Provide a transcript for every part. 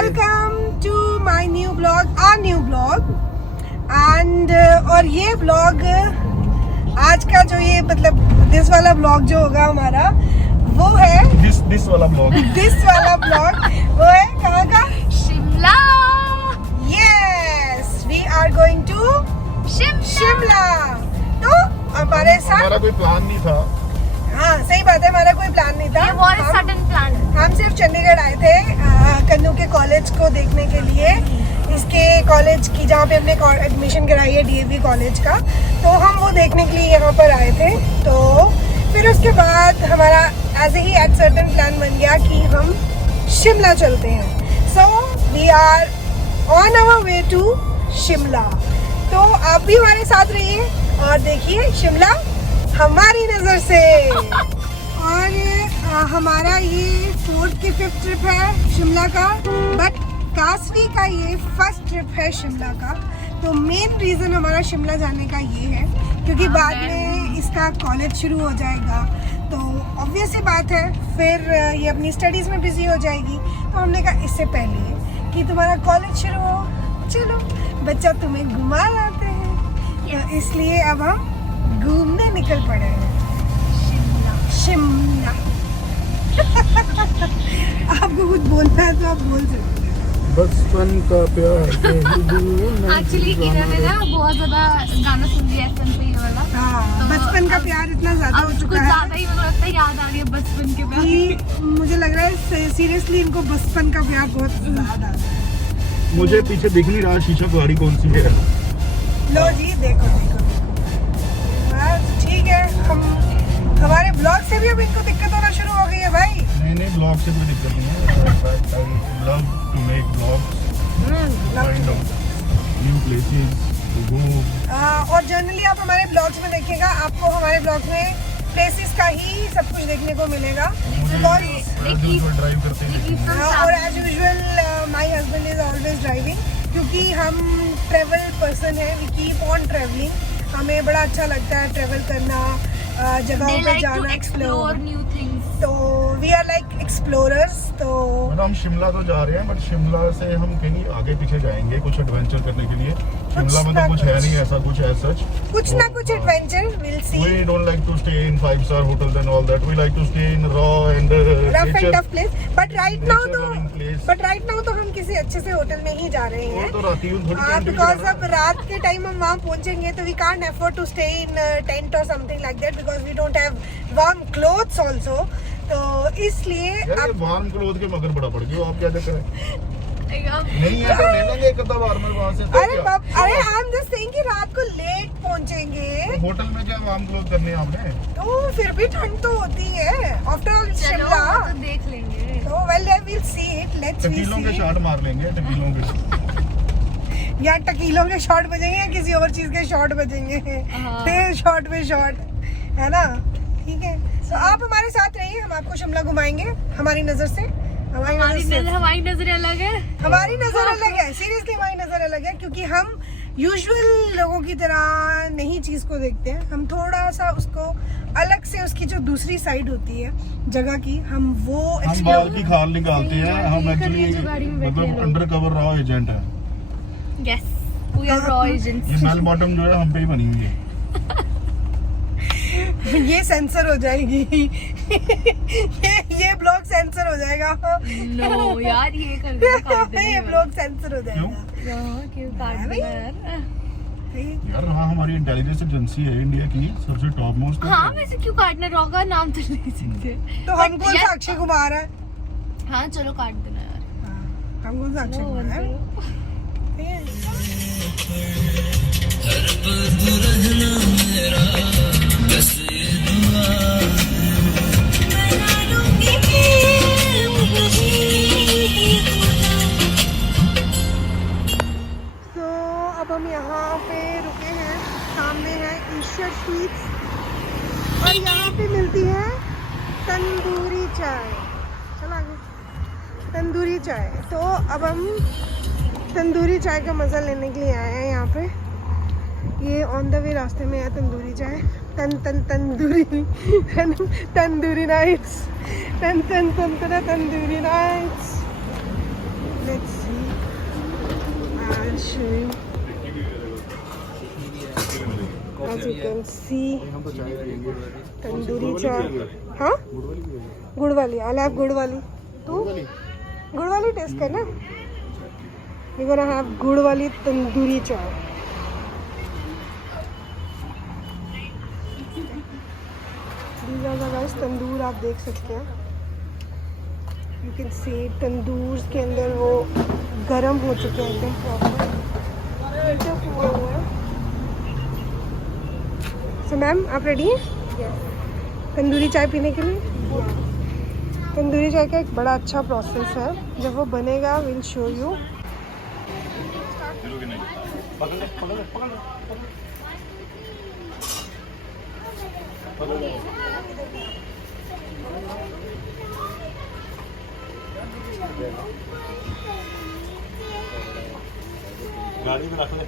Welcome to my new blog, new blog and और ये blog आज का जो ये मतलब दिस वाला ब्लॉग जो होगा हमारा वो है दिस वाला ब्लॉग वो है कहाँ का? Shimla. Yes, we are going to Shimla. तो हमारे साथ हमारा कोई प्लान नहीं था। हाँ सही बात है, हमारा कोई प्लान नहीं था। ये बहुत सडन प्लान है। हम सिर्फ चंडीगढ़ आए थे कन्नू के कॉलेज को देखने के लिए, इसके कॉलेज की जहाँ पे हमने एडमिशन कराई है डीएवी कॉलेज का, तो हम वो देखने के लिए यहाँ पर आए थे। तो फिर उसके बाद हमारा ऐसे ही एट सर्टेन प्लान बन गया कि हम शिमला चलते हैं। So we are on our way to Shimla. तो आप भी हमारे साथ रहिए और देखिए शिमला हमारी नज़र से। और हमारा ये 4th की 5th ट्रिप है शिमला का, बट कासवी का ये फर्स्ट ट्रिप है शिमला का। तो मेन रीज़न हमारा शिमला जाने का ये है क्योंकि बाद में इसका कॉलेज शुरू हो जाएगा, तो ऑब्वियस सी बात है फिर ये अपनी स्टडीज़ में बिजी हो जाएगी। तो हमने कहा इससे पहले कि तुम्हारा कॉलेज शुरू हो, चलो बच्चा तुम्हें घुमा लाते हैं। तो इसलिए अब हम घूमने निकल पड़े हैं शिमला। आपको कुछ बोलना है तो आप बोल सकते हैं। बचपन का प्यार एक्चुअली इन्होंने ना बहुत ज्यादा गाना सुन लिया है ये वाला। हाँ, बचपन का प्यार इतना ज्यादा हो कुछ चुका ज्यादा ही मुझे लगता है याद आ रही है बचपन के प्यार कि मुझे लग रहा है सीरियसली इनको बचपन का प्यार बहुत ज्यादा है। मुझे पीछे दिख नहीं रहा शीशा गाड़ी कौन सी है। लो जी देखो देखो बस ठीक है। हम हमारे ब्लॉग से भी अब इनको दिक्कत होना शुरू हो गई है भाई। नहीं ब्लॉग से कोई दिक्कत नहीं है। I love to make blogs, find out new places to go. और जनरली आप हमारे ब्लॉग्स में देखिएगा, आपको हमारे ब्लॉग्स में प्लेसेस का ही सब कुछ देखने को मिलेगा। ड्राइव करते हैं और as usual my husband is always driving क्योंकि हम ट्रेवल पर्सन है, वी कीप ऑन ट्रेवलिंग। हमें बड़ा अच्छा लगता है ट्रेवल करना, जगहों पे जाना, एक्सप्लोर न्यू थिंग्स। तो वी आर लाइक एक्सप्लोरर्स। तो मतलब हम शिमला तो जा रहे हैं, बट शिमला से हम कहीं आगे पीछे जाएंगे कुछ एडवेंचर करने के लिए। शिमला में तो कुछ है नहीं ऐसा कुछ है सच कुछ ना कुछ adventure will see. We don't like to stay in 5-star hotels and all that. We like to stay in raw and rough and tough place. But right now तो हम किसी अच्छे से होटल में ही जा रहे हैं। तो रात ही थोड़ी बिकॉज अब रात के टाइम हम वहाँ पहुँचेंगे तो we can't afford to stay in tent और something like that because we don't have warm clothes also. तो इसलिए यार वार्म क्लोथ के मगर बड़ा पड़ गया। आप क्या देख रहे हैं? नहीं नहीं है तो ले लेंगे एक आधा वार्मर वहां से। अरे आई एम जस्ट सेइंग कि रात को लेट पहुँचेंगे होटल में क्या वार्म क्लोथ करने हैं आपने? तो फिर भी ठंड तो होती है आफ्टर ऑल शिमला। तो देख लेंगे। तो well I will see it, let's we टकीलों के सी। शॉट मार लेंगे टकीलों के। या टकीलों के शॉट बजेंगे या किसी और चीज के शॉट बजेंगे। फिर शॉट पे शॉट है ना, ठीक है। तो आप हमारे साथ रहिए, हम आपको शिमला घुमाएंगे हमारी नजर से। हमारी नजर अलग है। हमारी नजर अलग है, सीरियसली हमारी नजर अलग है क्योंकि हम यूजुअल लोगों की तरह नहीं चीज को देखते हैं। हम थोड़ा सा उसको अलग से, उसकी जो दूसरी साइड होती है जगह की, हम वो हम बाल की खाल निकालते हैं। हम एक्चुअली मतलब अंडर कवर रॉ एजेंट है। यस, वी आर रॉ एजेंट्स। ये मेल बॉटम जो है हम पे ही बनी हुई है। ये सेंसर हो जाएगी। ये ब्लॉग सेंसर हो जाएगा। नो यार ये कर दे। ये ब्लॉग सेंसर हो जाएगा। क्यों काट दिया यार? यार हाँ हमारी इंटेलिजेंस एजेंसी है इंडिया की सबसे टॉप मोस्ट। हाँ वैसे क्यों काटना? रॉ का नाम तो नहीं सकते। तो हम कौन सा अक्षय कुमार है? हाँ चलो काट देना यार। हम कौन सा अक्षय कुमार है? तो अब हम यहाँ पे रुके हैं, सामने है ईश्वर स्वीट्स और यहाँ पे मिलती है तंदूरी चाय। चला आगे तंदूरी चाय। तो अब हम तंदूरी चाय का मज़ा लेने के लिए आए हैं यहाँ पे। ये ऑन द वे रास्ते में है tandoori chai. Tandoori Nights. Tandoori Nights. Let's show you. As you can see, tandoori chai. हाँ? गुड़ वाली. I'll have गुड़ वाली. तू? गुड़ वाली टेस्ट करना. We're gonna have गुड़ वाली तंदूरी चाय. These are the guys तंदूर आप देख सकते हैं. You can see तंदूर के अंदर वो गरम हो चुके हैं एकदम प्रॉपर. So मैम आप रेडी हैं? तंदूरी चाय पीने के लिए? तंदूरी चाय का एक बड़ा अच्छा प्रोसेस है. जब वो बनेगा विल शो यू. गाड़ी में रख ले.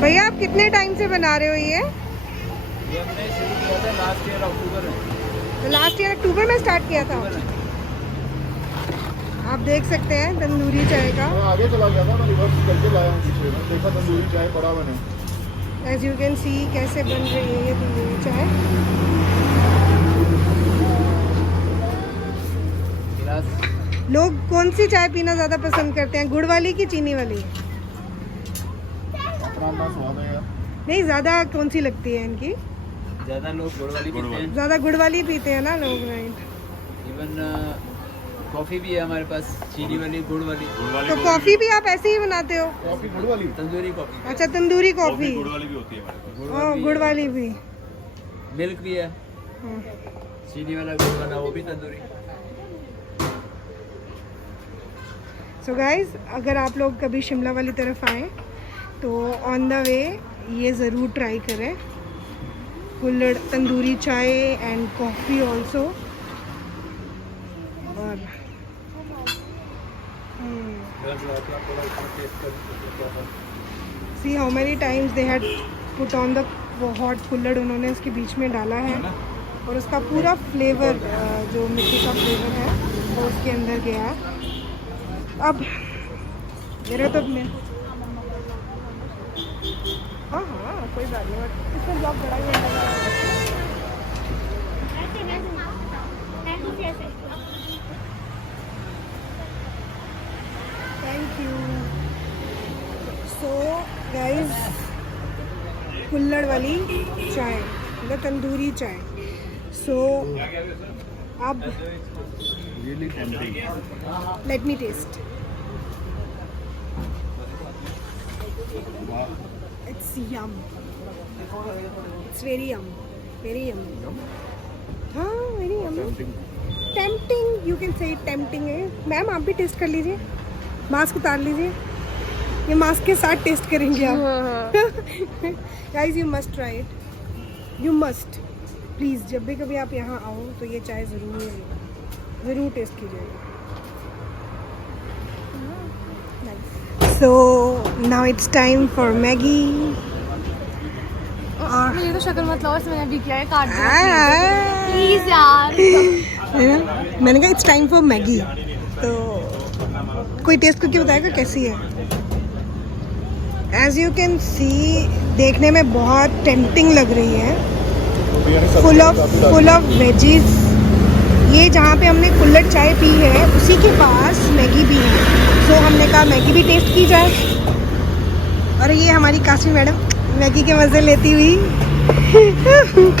भैया आप कितने टाइम से बना रहे हो ये? हमने शुरू किया था लास्ट ईयर अक्टूबर में. लास्ट ईयर अक्टूबर में स्टार्ट किया था. आप देख सकते हैं तंदूरी चाय का. मैं आगे चला गया था. मैं रिवर्स करके लाया हूँ पीछे. मैं देखा तंदूरी चाय पड़ा बने. एज यू कैन सी कैसे बन रही है ये तंदूरी चाय. लोग कौन सी चाय पीना ज़्यादा पसंद करते हैं, गुड़ वाली की चीनी वाली? अपना स्वाद है यार. नहीं, ज़्यादा कौन सी लगती है इनकी? ज़्यादा लोग गुड़ वाली पीते हैं. ज़्यादा गुड़ वाली पीते हैं ना लोग, राइट. इवन कॉफ़ी भी है हमारे पास, चीनी वाली, गुड़ वाली. तो कॉफ़ी भी आप ऐसे ही बनाते हो? कॉफी गुड़ वाली. तंदूरी कॉफ़ी. अच्छा, तंदूरी कॉफ़ी. गुड़ वाली भी होती है हमारे पास. गुड़ वाली भी. मिल्क भी है. हाँ. चीनी वाला, गुड़ वाला, वो भी तंदूरी. सो गाइज, अगर आप लोग कभी शिमला वाली तरफ आएँ तो ऑन द वे ये ज़रूर ट्राई करें. कुल्हड़ तंदूरी चाय एंड कॉफ़ी ऑल्सो. और see how many times they had put on the hot kulhad. उन्होंने उसके बीच में डाला है और उसका पूरा फ्लेवर, जो मिट्टी का फ्लेवर है वो उसके अंदर गया है. अब मेरा तो हाँ कोई बात नहीं. इसमें ब्लॉग बड़ा ही लगा. Thank you. सो गाइस, कुल्हड़ वाली चाय, मतलब तंदूरी चाय. सो अब Really tempting. Let me taste. It's yum. It's very yum. Very yum. हाँ, very yummy. Tempting. You can say tempting है. मैम आप भी टेस्ट कर लीजिए. मास्क उतार लीजिए. ये मास्क के साथ टेस्ट करेंगे आप. Guys, you must try it. You must. Please, जब भी कभी आप यहाँ आओ तो ये चाय ज़रूर टेस्ट कीजिएगा. So now it's time for Maggie. मुझे तो शक्ल मत लाओ, इसमें मैंने भी किया है. काट दो प्लीज यार. मैंने कहा इट्स टाइम फॉर मैगी. तो कोई टेस्ट करके बताएगा कैसी है. एज यू कैन सी देखने में बहुत टेम्पटिंग लग रही है. Full of veggies. ये जहाँ पे हमने कुल्हड़ चाय पी है उसी के पास मैगी भी है. तो हमने कहा मैगी भी टेस्ट की जाए. और ये हमारी काशी मैडम मैगी के मजे लेती हुई।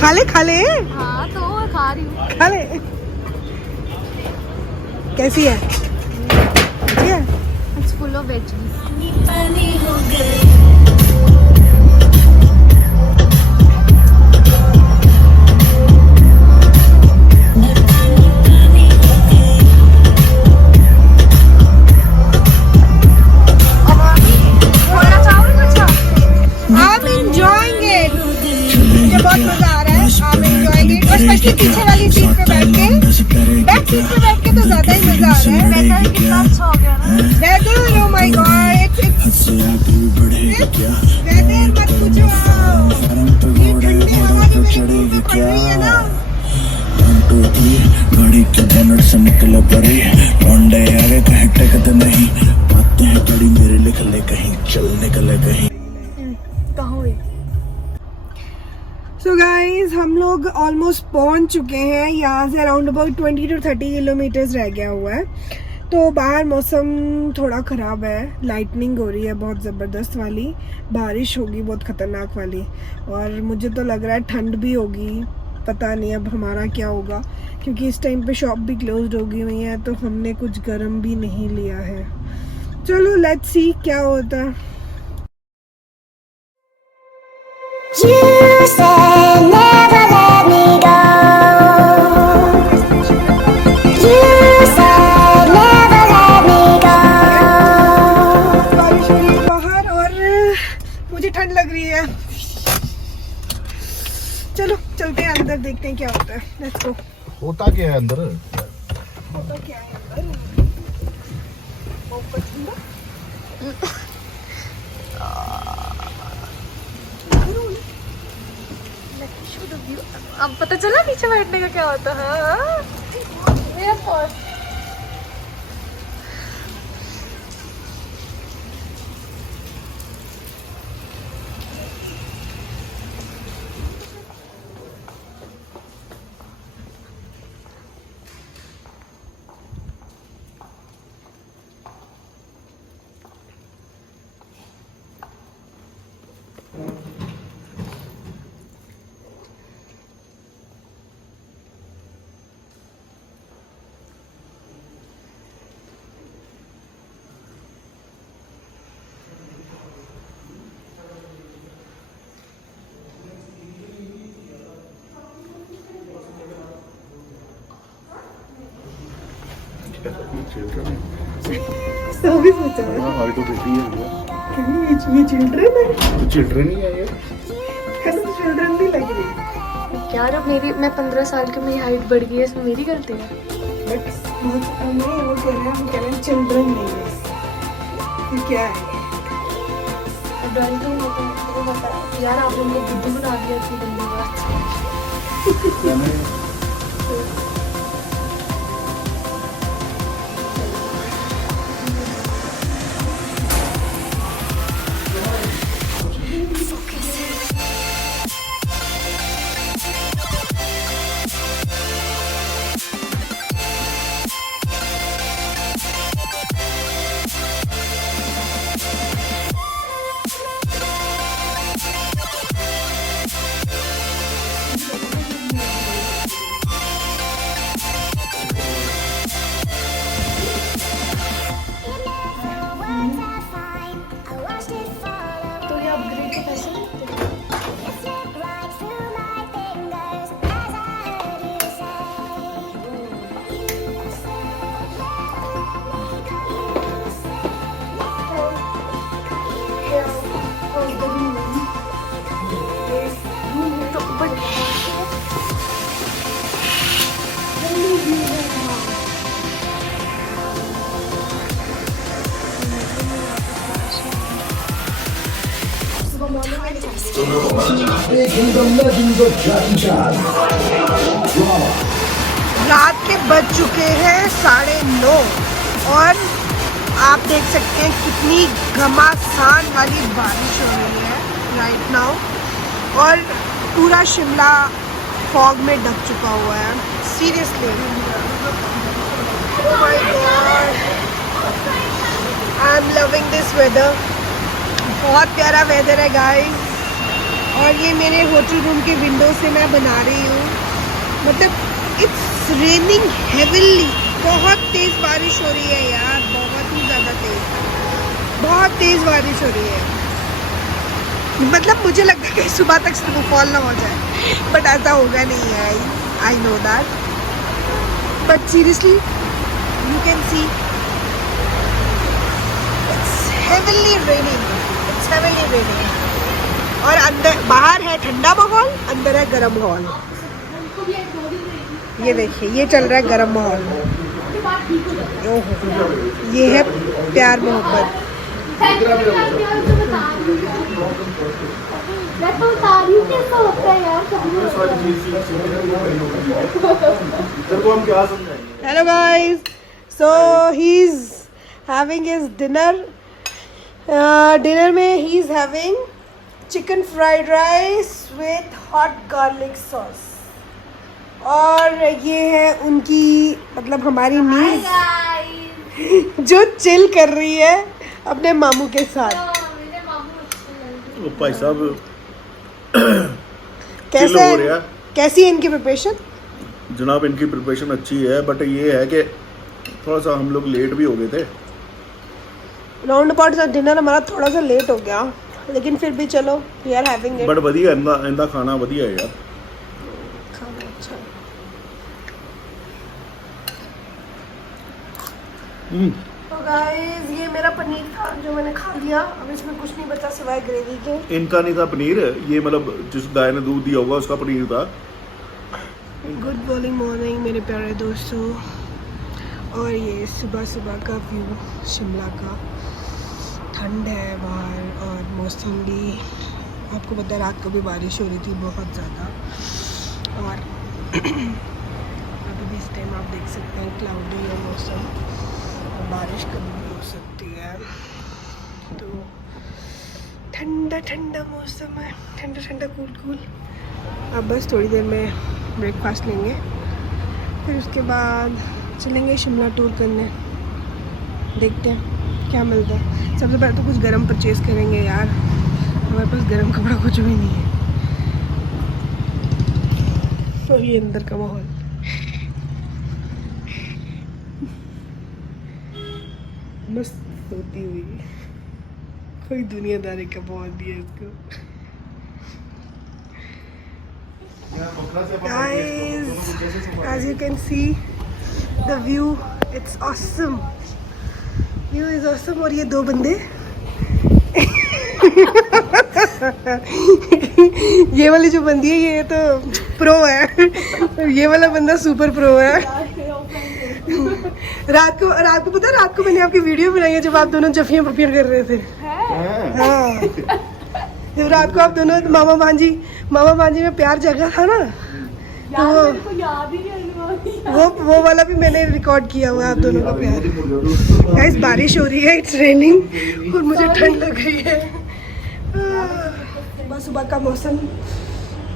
खा ले हाँ तो खा रही हूँ। खा ले। कैसी है? अच्छी है? It's full of veggies. I'm enjoying it. मुझे बहुत मजा आ रहा है। I'm enjoying it. और स्पेशली पीछे वाली सीट पे बैठ के, बैक सीट पे बैठ के तो ज्यादा ही मजा आ रहा है। वेदर कितना अच्छा हो गया ना। Weather, oh my God, it's weather मत पूछो। ये ठंडी हवा जो मेरे मुंह पे पड़ रही है ना। गाड़ी के बनट से निकल पड़े लौंडे आगे कहीं टेकते नहीं बातें हैं बड़ी मेरे लिख ले कहीं चल निकले कहीं। सो गाइज हम लोग ऑलमोस्ट पहुंच चुके हैं। यहाँ से अराउंड अबाउट 20 to 30 किलोमीटर्स रह गया हुआ है। तो बाहर मौसम थोड़ा ख़राब है, लाइटनिंग हो रही है बहुत ज़बरदस्त वाली, बारिश होगी बहुत ख़तरनाक वाली, और मुझे तो लग रहा है ठंड भी होगी। पता नहीं अब हमारा क्या होगा, क्योंकि इस टाइम पे शॉप भी क्लोज्ड होगी हुई है, तो हमने कुछ गर्म भी नहीं लिया है। चलो लेट्स सी क्या होता है। You said never let me go. You said never let me go. बारिश हो रही है बाहर और मुझे ठंड लग रही है। चलो चलते हैं अंदर, देखते हैं क्या होता है। Let's go. होता क्या है अंदर? होता क्या है अंदर? अब पता चला पीछे बैठने का क्या होता है। मेरा पर्स तो भी सोचा है हाइट तो बेटी है ये चिल्ड्रन है। चिल्ड्रन ही है ये। तो चिल्ड्रन भी लग रही यार, अब मेरी मैं 15 साल की मेरी हाइट बढ़ गई है, इसमें मेरी गलती है। बट नहीं, वो कह रहे हैं चिल्ड्रन नहीं है। ये क्या है? ड्राइंग रूम होता है तो पता है यार, आपने मुझे बुद्धू बना दिया इतनी गंदी बात। रात के बज चुके हैं 9:30 और आप देख सकते हैं कितनी घमासान वाली बारिश हो रही है राइट नाउ, और पूरा शिमला फॉग में ढक चुका हुआ है। Seriously I am loving this weather. बहुत प्यारा वेदर है गाइस, और ये मेरे होटल रूम के विंडो से मैं बना रही हूँ। मतलब इट्स रेनिंग हेविली, बहुत तेज बारिश हो रही है यार, बहुत ही ज़्यादा तेज, बहुत तेज बारिश हो रही है। मतलब मुझे लगता है कि सुबह तक स्नोफॉल ना हो जाए, बट ऐसा होगा नहीं है, I know that. But seriously you can see it's heavily raining, it's heavily raining. और अंदर बाहर है ठंडा माहौल, अंदर है गर्म माहौल। ये देखिए ये चल रहा है गर्म माहौल, ओहो ये है प्यार मोहब्बत। मैं तो बता रही हूँ कैसा होता है यार hello guys, so he is having his dinner. Dinner में he is having chicken fried rice with hot garlic sauce, और ये है उनकी मतलब हमारी मील जो चिल कर रही है अपने मामू के साथ। भाई साहब कैसे हो रहा है? कैसी है इनकी प्रिपरेशन? जनाब इनकी प्रिपरेशन अच्छी है, बट ये है कि थोड़ा सा हम लोग लेट भी हो गए थे। राउंड अबाउट डिनर हमारा थोड़ा सा लेट हो गया, लेकिन फिर भी चलो we are having it. But वधिया इंदा खाना वधिया है यार, खाना अच्छा। तो गाइस ये मेरा पनीर था जो मैंने खा लिया, अब इसमें कुछ नहीं बचा सिवाय ग्रेवी के। इनका नहीं था पनीर, ये मतलब जिस गाय ने दूध दिया होगा उसका पनीर था। गुड मॉर्निंग मॉर्निंग मेरे प्यारे दोस्तों, और ये सुबह सुबह का व्यू शिमला का। ठंड है बाहर और मौसम भी, आपको पता है रात को भी बारिश हो रही थी बहुत ज़्यादा, और अभी भी इस टाइम आप देख सकते हैं क्लाउडी है मौसम, और बारिश कभी भी हो सकती है। तो ठंडा ठंडा मौसम है, ठंडा ठंडा कूल कूल। अब बस थोड़ी देर में ब्रेकफास्ट लेंगे, फिर उसके बाद चलेंगे शिमला टूर करने, देखते हैं क्या मिलता है। सबसे पहले तो कुछ गर्म परचेज़ करेंगे यार, हमारे पास गर्म कपड़ा कुछ भी नहीं है। और ये अंदर का माहौल, मस्त होती हुई, कोई दुनियादारी का माहौल नहीं है इसको। Guys, as you can see, the view, it's awesome. View is awesome, और ये दो बंदे ये वाली जो बंदी है ये तो प्रो है, ये वाला बंदा सुपर प्रो है। रात को पता है, रात को मैंने आपकी वीडियो बनाई है जब आप दोनों जफियाँ प्रिपेयर कर रहे थे। हाँ, जब रात को आप दोनों मामा भांजी में प्यार जगा था ना, तो वो वाला भी मैंने रिकॉर्ड किया हुआ है आप दोनों का प्यार। गाइस बारिश हो रही है, इट्स रेनिंग, और मुझे ठंड लग रही है। सुबह सुबह का मौसम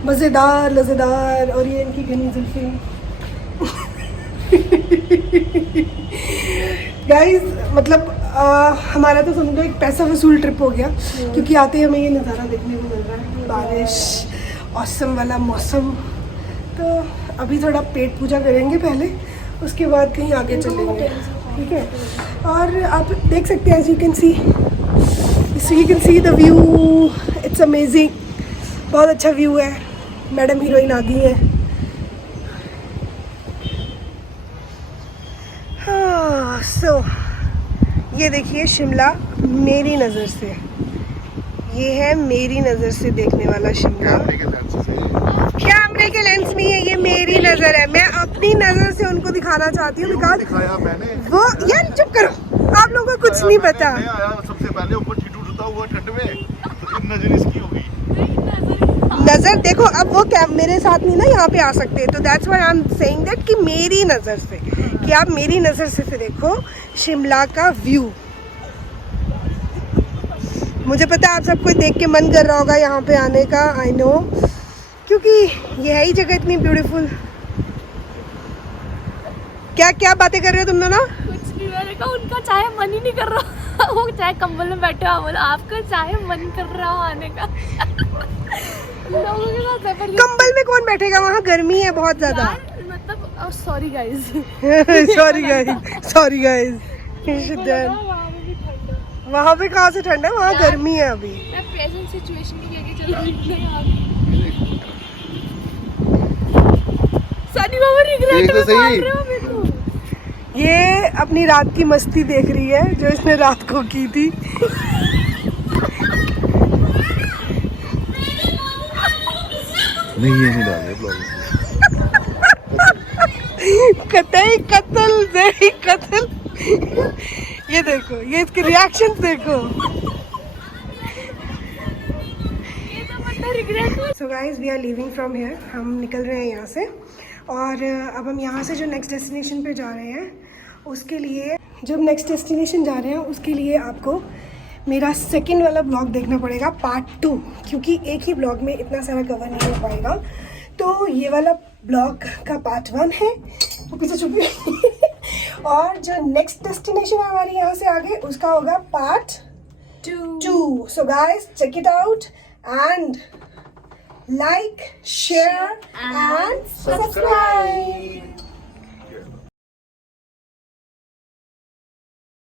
मज़ेदार, और ये इनकी घनी जुल्फी। गाइस मतलब हमारा तो समझो एक पैसा वसूल ट्रिप हो गया, क्योंकि आते ही हमें ये नज़ारा देखने को मिल रहा है, बारिश, औसम वाला मौसम। तो अभी थोड़ा पेट पूजा करेंगे पहले, उसके बाद कहीं आगे चलेंगे, ठीक है। और आप देख सकते हैं, you can see the view, it's amazing, बहुत अच्छा व्यू है। मैडम हीरोइन आ गई है। हाँ, सो ये देखिए शिमला मेरी नज़र से, ये है मेरी नज़र से देखने वाला शिमला। कैमरे के लेंस नहीं है, ये मेरी नज़र है, मैं अपनी नज़र से उनको दिखाना चाहती हूँ। बिकॉज वो यार चुप करो, आप लोगों को कुछ नहीं पता। सबसे पहले ऊपर उठता हुआ ठंड में, तो नजर इसकी होगी। नज़र देखो, अब वो मेरे साथ नहीं ना यहाँ पे आ सकते, तो that's why I am saying that कि मेरी नज़र से, कि आप मेरी नज़र से देखो शिमला का व्यू। मुझे पता है आप सबको देख के मन कर रहा होगा यहाँ पे आने का, आई नो, क्योंकि ये है ही जगह इतनी ब्यूटीफुल। क्या क्या बातें कर रहे हो तुम दोनों? कुछ नहीं, मैंने मैंने कहा उनका चाहे मन ही नहीं कर रहा वो चाहे कंबल में बैठे हो बोला आपका चाहे मन कर रहा हो आने का लोगों के साथ जबरदस्ती कंबल में कौन बैठेगा, वहाँ गर्मी है बहुत ज्यादा। यार, मतलब सॉरी गाइस सॉरी गाइस वहाँ पे कहाँ से ठंडा है, वहाँ गर्मी है अभी। मैं प्रेजेंट सिचुएशन की लेके चल रही हूँ। सनी बाबा रिग्रेट में मार रहे हो मेरे को। ये अपनी रात की मस्ती देख रही है जो इसने रात को की थी। नहीं ये नहीं डाले ब्लॉग कतई कत्ल नहीं कत्ल। ये देखो, ये इसके रिएक्शंस देखो। So guys we are leaving from here, हम निकल रहे हैं यहाँ से और अब हम यहाँ से जो नेक्स्ट डेस्टिनेशन पे जा रहे हैं उसके लिए, जब नेक्स्ट डेस्टिनेशन जा रहे हैं उसके लिए आपको मेरा सेकंड वाला ब्लॉग देखना पड़ेगा, पार्ट 2, क्योंकि एक ही ब्लॉग में इतना सारा कवर नहीं हो पाएगा। तो ये वाला ब्लॉग का पार्ट 1 है, वो पीछे छुपी और जो नेक्स्ट डेस्टिनेशन है हमारी यहाँ से आगे उसका होगा part 2। So guys check it out and like, share and subscribe.